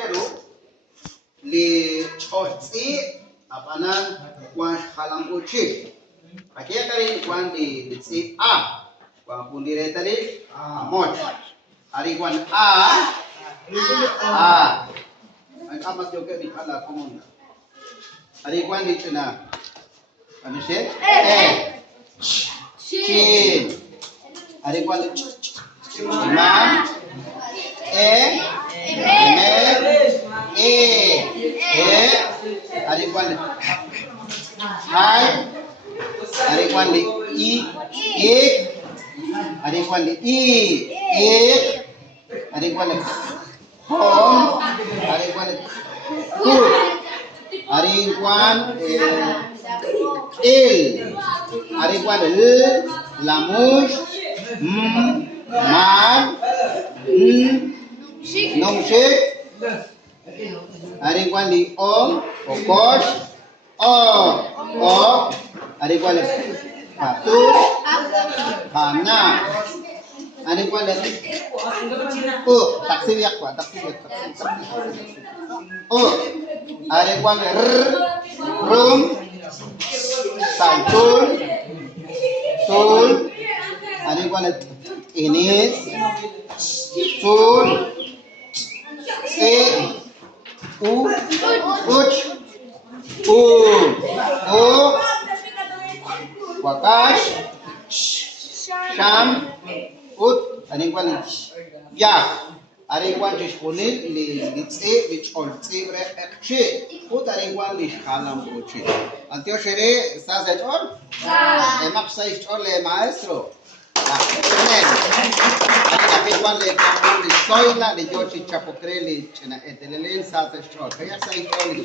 shelu li chotsi apanan kwan halang uchi. Akia kali kwan di tsi a kwan pundire tadi amot. Ari kwan a ang amat juga di pala komun. Ari kwan di cina. Ano siya? Chin. Ari kwan di man. Ari kwan di hai. Ari kwan di ik. Ari kwan di ik. Ari kwan di hom. Ari kwan di kut. Ari kwan il. Ari kwan l. Lamush. Man. Nomshik. Ari kwan di om. Okos. Ari kwan di patus. Bana. Ari kwan di taksiyak pak. Ari kwan di rum. Santul. Sul. Ari kwan di inis. Sul. Uch. Wakash. Sham. Ari kwan di yak. Ari kwan di shkunit li tse li choltse bre ekche. Ari kwan di shkalam uchi. Antio shere sa se chol? Emak sa chol le maestro. Ari kwan le kamun di soila di jochi chapokreli chena etelelen sa se chol. Kaya sa chol.